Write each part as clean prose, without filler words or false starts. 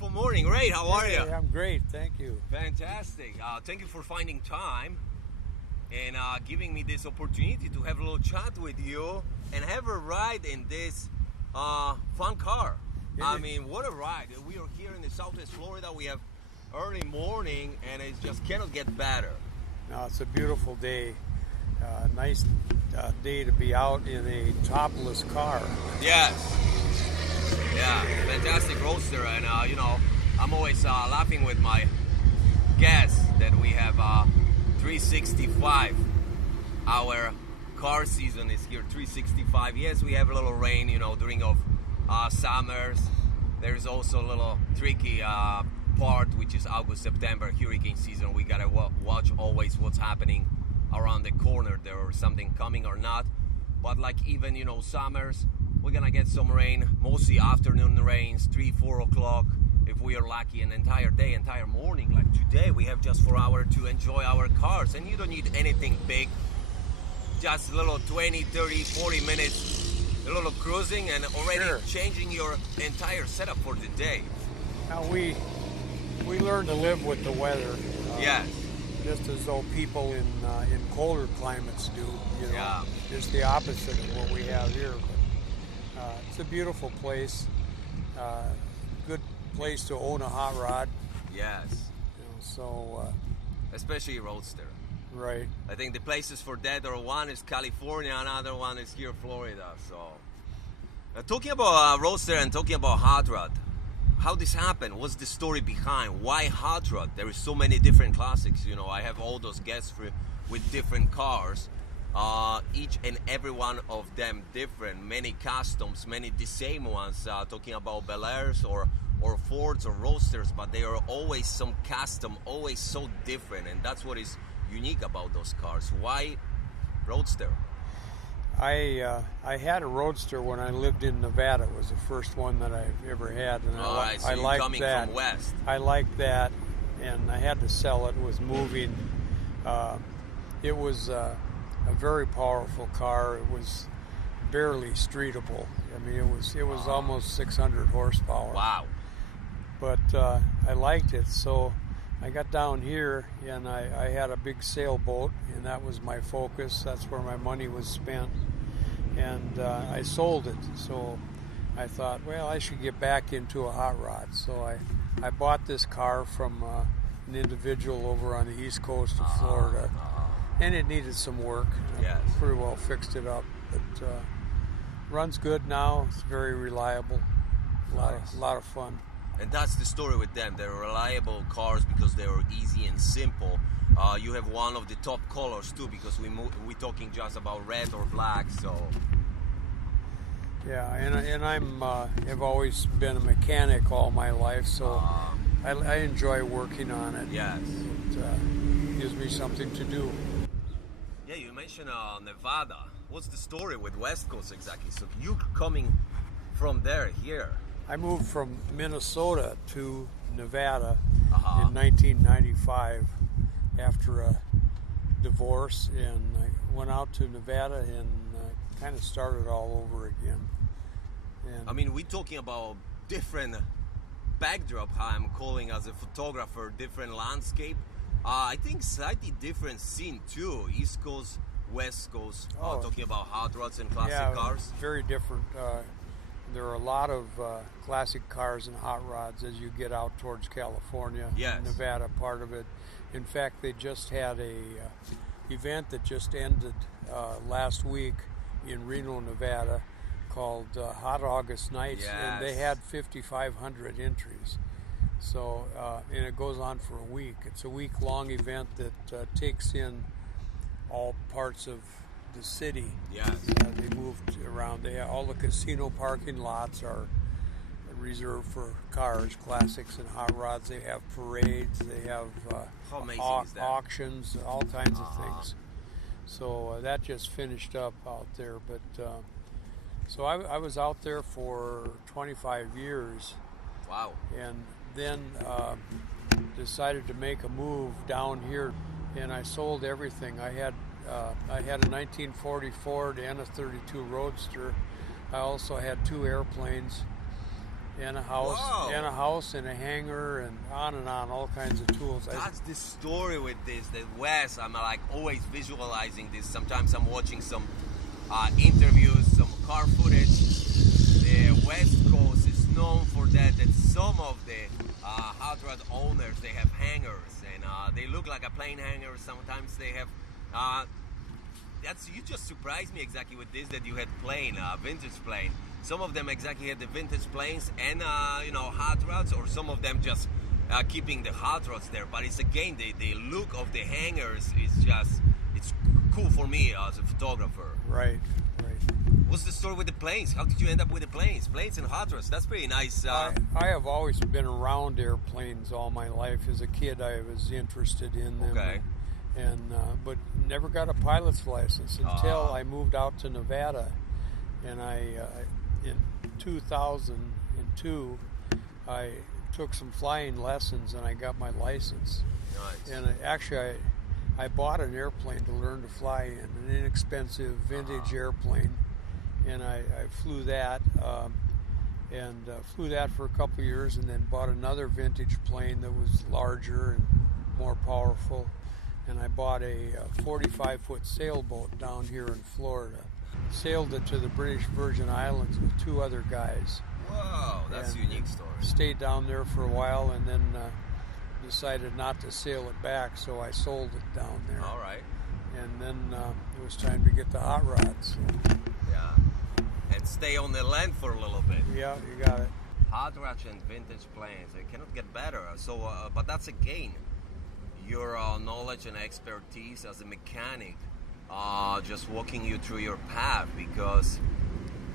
beautiful morning. Ray, how are you? I'm great, thank you. Fantastic. Thank you for finding time and giving me this opportunity to have a little chat with you and have a ride in this fun car. I mean, what a ride. We are here in the Southwest Florida. We have early morning and it just cannot get better. No, it's a beautiful day. Nice day to be out in a topless car. Yes. Yeah, fantastic Roadster. And, I'm always laughing with my guests that we have 365. Our car season is here, 365. Yes, we have a little rain, during of summers. There's also a little tricky part, which is August, September, hurricane season. We gotta watch always what's happening around the corner. There or something coming or not. But like even, summers, we're gonna get some rain, mostly afternoon rains, 3-4 o'clock. If we are lucky, an entire day, entire morning. Like today, we have just 4 hours to enjoy our cars. And you don't need anything big. Just a little 20, 30, 40 minutes, a little cruising and already changing your entire setup for the day. Now we learn to live with the weather. Yes. Just as though people in colder climates do. Yeah. Just the opposite of what we have here. But, it's a beautiful place. Good place to own a hot rod. Yes. Especially Roadster. Right. I think the places for that are one is California, another one is here, Florida. So, talking about Roadster and talking about hot rod, how this happened? What's the story behind? Why hot rod? There is so many different classics. I have all those guests with different cars. Each and every one of them different. Many customs, many the same ones. Talking about Bel Airs or Fords or Roadsters, but they are always some custom, always so different, and that's what is unique about those cars. Why Roadster? I had a Roadster when I lived in Nevada. It was the first one that I ever had, and I liked coming that. From west. I liked that, and I had to sell it. It was moving. It was a very powerful car. It was barely streetable. I mean, it was almost 600 horsepower. Wow. But I liked it, so I got down here and I had a big sailboat, and that was my focus. That's where my money was spent, and I sold it. So I thought, well, I should get back into a hot rod. So I bought this car from an individual over on the east coast of Florida, and it needed some work. Yes. I pretty well fixed it up, but runs good now. It's very reliable. A lot of fun. And that's the story with them. They're reliable cars because they are easy and simple. You have one of the top colors too, because we're talking just about red or black. So yeah, and have always been a mechanic all my life, so I enjoy working on it. Yes, it gives me something to do. Yeah, you mentioned Nevada. What's the story with West Coast exactly? So you coming from there here? I moved from Minnesota to Nevada in 1995 after a divorce, and I went out to Nevada and kind of started all over again. And I mean, we're talking about different backdrop, how I'm calling as a photographer, different landscape. I think slightly different scene too, East Coast, West Coast, talking about hot rods and classic cars. Very different. There are a lot of classic cars and hot rods as you get out towards California. Yes. Nevada, part of it. In fact, they just had a event that just ended last week in Reno, Nevada, called Hot August Nights, and they had 5,500 entries. So, and it goes on for a week. It's a week-long event that takes in all parts of the city. Yes. They moved around. All the casino parking lots are reserved for cars, classics, and hot rods. They have parades. They have auctions, all kinds of things. So that just finished up out there. But so I was out there for 25 years. Wow. And then decided to make a move down here, and I sold everything. I had a 1940 Ford and a 32 Roadster. I also had 2 airplanes, and a house, Whoa. and a house, and a hangar, and on, all kinds of tools. That's the story with this. That Wes, I'm like always visualizing this. Sometimes I'm watching some interviews, some car footage. The West Coast is known for that. That some of the hot rod owners, they have hangars, and they look like a plane hangar. Sometimes they have. You just surprised me exactly with this, that you had plane, vintage plane. Some of them exactly had the vintage planes and hot rods, or some of them just keeping the hot rods there. But it's again the look of the hangars is just, it's cool for me as a photographer. Right. What's the story with the planes? How did you end up with the planes and hot rods? That's pretty nice. I have always been around airplanes all my life. As a kid, I was interested in them. Okay. But never got a pilot's license until I moved out to Nevada, and in 2002 I took some flying lessons and I got my license. Nice. And I bought an airplane to learn to fly in, an inexpensive vintage airplane, and I flew that for a couple of years, and then bought another vintage plane that was larger and more powerful. And I bought a 45-foot sailboat down here in Florida. Sailed it to the British Virgin Islands with two other guys. Whoa, that's a unique story. Stayed down there for a while, and then decided not to sail it back, so I sold it down there. All right. And then it was time to get the hot rods. Yeah. And stay on the land for a little bit. Yeah, you got it. Hot rods and vintage planes, it cannot get better. So, but that's again your knowledge and expertise as a mechanic, just walking you through your path, because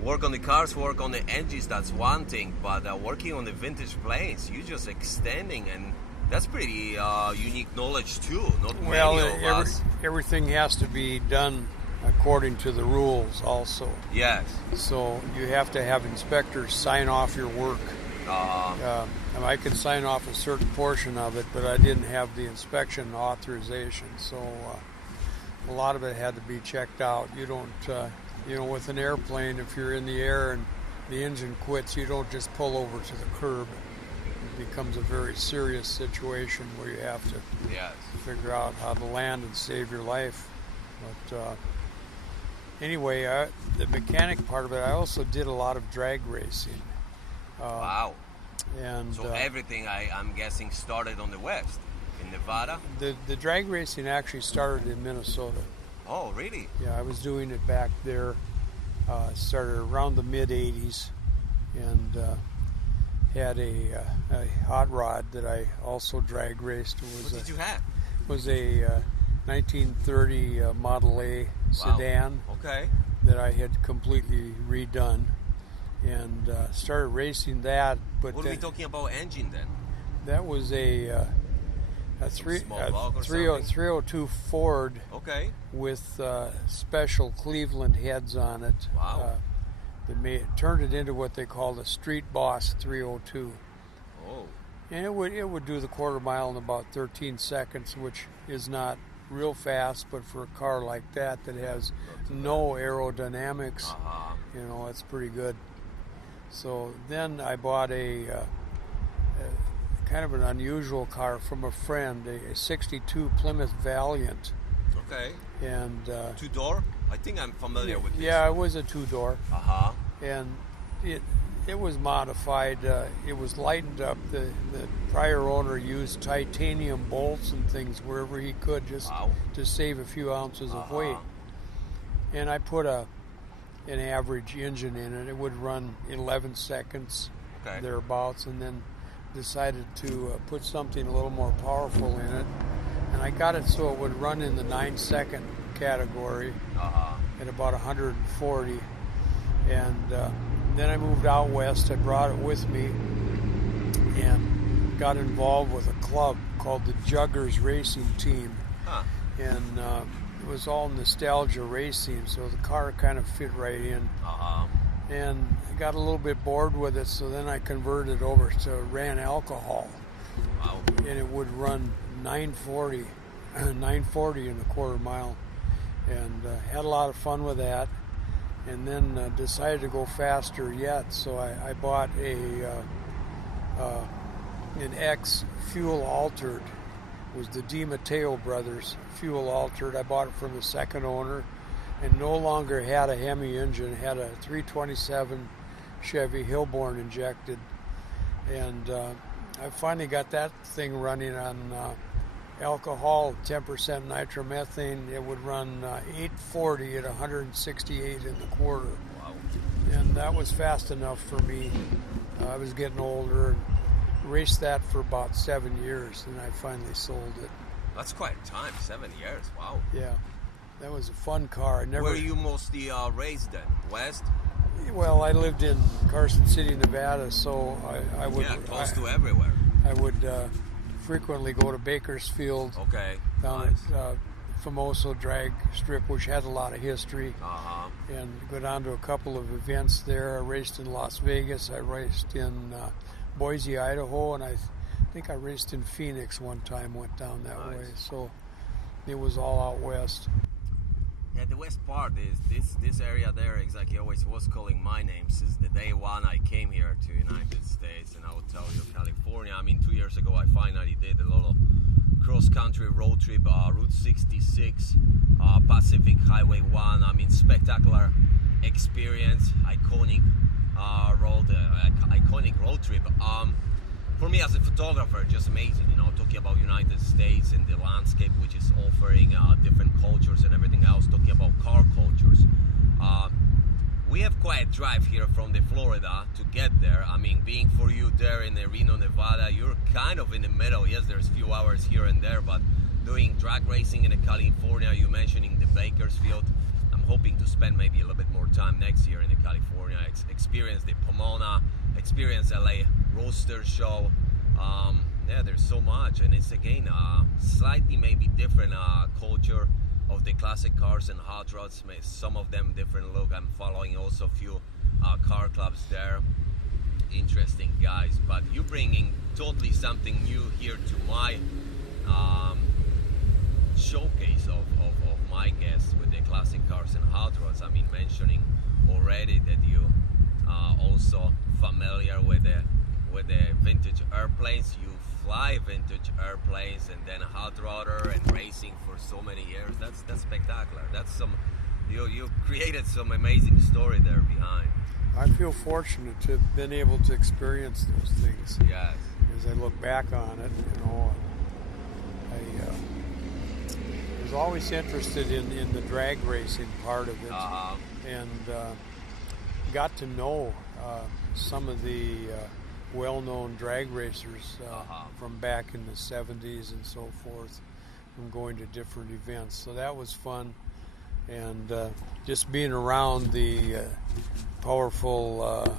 work on the cars, work on the engines, that's one thing, but working on the vintage planes, you just extending, and that's pretty unique knowledge too. Not many of us. Everything has to be done according to the rules also. Yes. So you have to have inspectors sign off your work. I could sign off a certain portion of it, but I didn't have the inspection authorization, so a lot of it had to be checked out. You don't, with an airplane, if you're in the air and the engine quits, you don't just pull over to the curb. It becomes a very serious situation where you have to figure out how to land and save your life. But anyway, the mechanic part of it, I also did a lot of drag racing. Wow. And so everything, I'm guessing, started on the West, in Nevada? The drag racing actually started in Minnesota. Oh, really? Yeah, I was doing it back there. Started around the mid-'80s, and had a hot rod that I also drag raced. What did you have? It was a 1930 Model A sedan. Okay. That I had completely redone. And started racing that. But what are we talking about engine then? That was a 302 Ford. Okay. With special Cleveland heads on it. Wow. That turned it into what they called a Street Boss 302. Oh. And it would do the quarter mile in about 13 seconds, which is not real fast, but for a car like that has no aerodynamics, it's pretty good. So then I bought a kind of an unusual car from a friend, a 62 Plymouth Valiant. Okay. And two-door? I think I'm familiar with this. Yeah, it was a two-door. And it was modified. It was lightened up. The prior owner used titanium bolts and things wherever he could, just to save a few ounces of weight. And I put an average engine in it. It would run 11 seconds, thereabouts, and then decided to put something a little more powerful in it. And I got it so it would run in the 9-second category at about 140. And then I moved out west. I brought it with me and got involved with a club called the Juggers Racing Team. And it was all nostalgia racing, so the car kind of fit right in. And I got a little bit bored with it, so then I converted over to ran alcohol. Wow. And it would run 940 in a quarter mile. And had a lot of fun with that. and then decided to go faster yet. So I bought an X fuel altered. It was the DiMatteo brothers fuel altered. I bought it from the second owner, and no longer had a Hemi engine. It had a 327 Chevy Hillborn injected, and I finally got that thing running on alcohol, 10% nitromethane. It would run 840 at 168 in the quarter. Wow. And that was fast enough for me. I was getting older. Raced that for about 7 years, and I finally sold it. That's quite a time, 7 years. Wow. Yeah, that was a fun car. Where are you mostly raised then? West? Well, I lived in Carson City, Nevada, so I would... Yeah, close to everywhere. I would frequently go to Bakersfield. Okay, Down nice. at Famoso Drag Strip, which had a lot of history. Uh-huh. And go down to a couple of events there. I raced in Las Vegas. I raced in Boise, Idaho, and I think I raced in Phoenix one time, went down that Nice. way. So it was all out west. Yeah, the west part is this area there exactly always was calling my name since the day one I came here to United States, and I will tell you California. I mean, 2 years ago I finally did a little cross-country road trip, Route 66, Pacific Highway 1. I mean, spectacular experience, iconic road trip. For me as a photographer, just amazing, you know, talking about United States and the landscape which is offering different cultures and everything else, talking about car cultures. We have quite a drive here from the Florida to get there. I mean, being for you there in Reno, Nevada, you're kind of in the middle. Yes, there's a few hours here and there, but doing drag racing in California, you mentioning the Bakersfield. I'm hoping to spend maybe a little bit more time next year in California, experience the Pomona, experience LA Roadsters show. Yeah, there's so much, and it's again slightly maybe different culture of the classic cars and hot rods. Some of them different look. I'm following also a few car clubs there. Interesting guys, but you're bringing totally something new here to my showcase of my guests with the classic cars and hot rods. I mean, mentioning already that you also familiar with the vintage airplanes. You fly vintage airplanes and then hot rodder and racing for so many years. That's spectacular. That's some you created some amazing story there behind. I feel fortunate to have been able to experience those things. Yes. As I look back on it, you know, I was always interested in the drag racing part of it, and got to know some of the well-known drag racers from back in the 70s and so forth, from going to different events. So that was fun, and just being around the powerful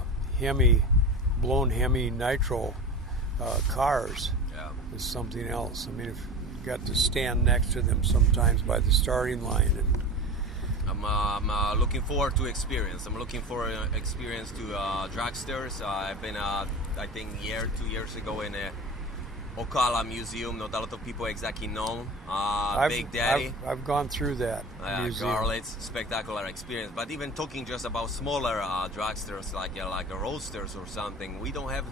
blown Hemi nitro cars is something else. I mean, if you got to stand next to them sometimes by the starting line, and I'm looking forward to experience. I'm looking for experience to dragsters. I've been, I think, 2 years ago in a Ocala museum. Not a lot of people exactly know. Big Daddy. I've gone through that museum. Garlet's spectacular experience. But even talking just about smaller dragsters like a Roadsters or something, we don't have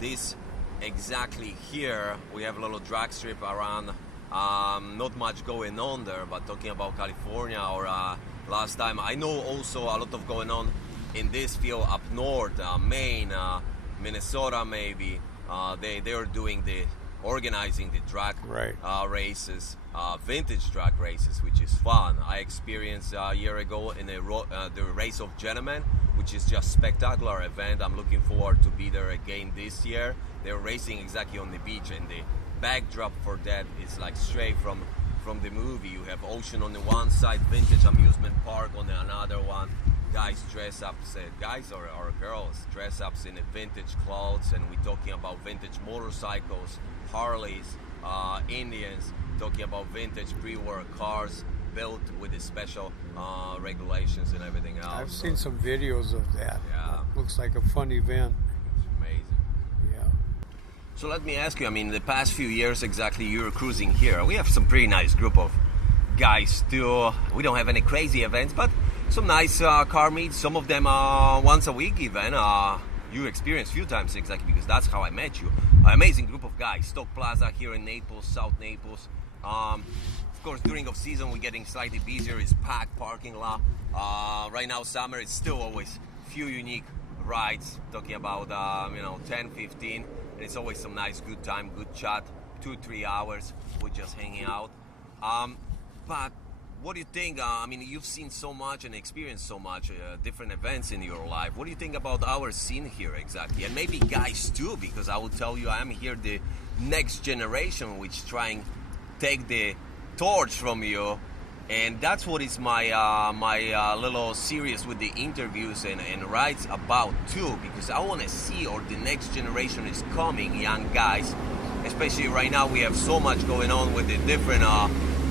this exactly here. We have a little drag strip around. Not much going on there, but talking about California or last time, I know also a lot of going on in this field up north, Maine, Minnesota maybe. They're doing organizing the drag races, vintage drag races, which is fun. I experienced a year ago in the Race of Gentlemen, which is just spectacular event. I'm looking forward to be there again this year. They're racing exactly on the beach, and the backdrop for that is like straight from the movie. You have ocean on the one side, vintage amusement park on the another one. Guys dress up, guys or girls dress up in the vintage clothes, and we're talking about vintage motorcycles, Harleys, Indians, talking about vintage pre-war cars built with the special regulations and everything else. I've seen some videos of that. Yeah. Looks like a fun event. It's amazing. Yeah. So let me ask you, I mean, the past few years exactly you're cruising here. We have some pretty nice group of guys too. We don't have any crazy events, but some nice car meets. Some of them once a week even. You experience a few times exactly because that's how I met you. Amazing group of guys. Stock Plaza here in Naples, South Naples. Of course, during off season we're getting slightly busier. It's packed parking lot. Right now summer, it's still always few unique rides. Talking about 10, 15, and it's always some nice good time, good chat. 2-3 hours we're just hanging out. But what do you think? You've seen so much and experienced so much different events in your life. What do you think about our scene here exactly? And maybe guys too, because I will tell you, I'm here the next generation which trying take the torch from you. And that's what is my little series with the interviews and rides about too, because I want to see, or the next generation is coming, young guys, especially right now we have so much going on with the different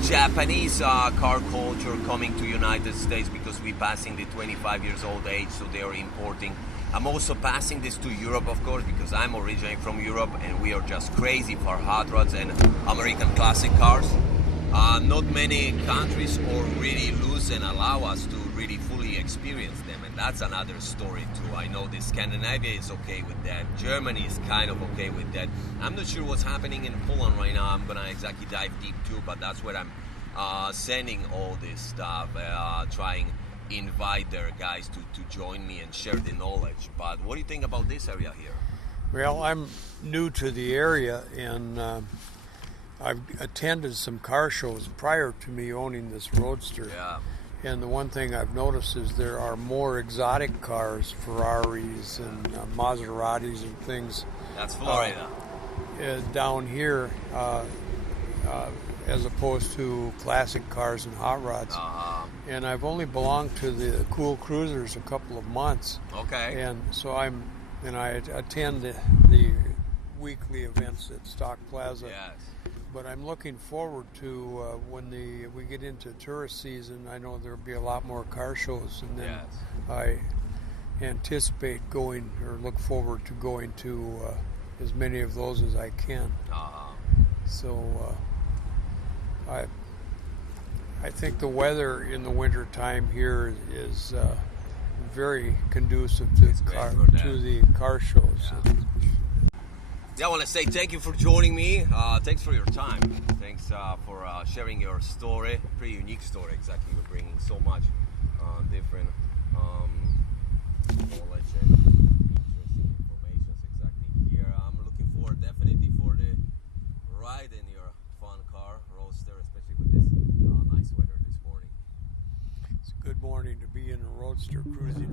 Japanese car culture coming to United States, because we're passing the 25 years old age, so they are importing. I'm also passing this to Europe, of course, because I'm originally from Europe and we are just crazy for hot rods and American classic cars. Not many countries already loose and allow us to really fully experience them, and that's another story too. I know that Scandinavia is okay with that. Germany is kind of okay with that. I'm not sure what's happening in Poland right now. I'm gonna exactly dive deep too, but that's where I'm sending all this stuff, trying invite their guys to join me and share the knowledge. But what do you think about this area here? Well, I'm new to the area, and I've attended some car shows prior to me owning this Roadster. Yeah. And the one thing I've noticed is there are more exotic cars, Ferraris and Maseratis and things. That's Florida. Down here, as opposed to classic cars and hot rods. And I've only belonged to the Cool Cruisers a couple of months. Okay. And so I attend the weekly events at Stock Plaza. Yes. But I'm looking forward to when we get into tourist season. I know there'll be a lot more car shows, and then I anticipate going, or look forward to going to as many of those as I can. So I think the weather in the winter time here is very conducive to the car shows. Yeah, I want to say thank you for joining me. Thanks for your time. Thanks for sharing your story. Pretty unique story, exactly. You're bringing so much different knowledge and interesting information exactly here. I'm looking forward definitely for the ride in your fun car, Roadster, especially with this nice weather this morning. It's a good morning to be in a Roadster cruising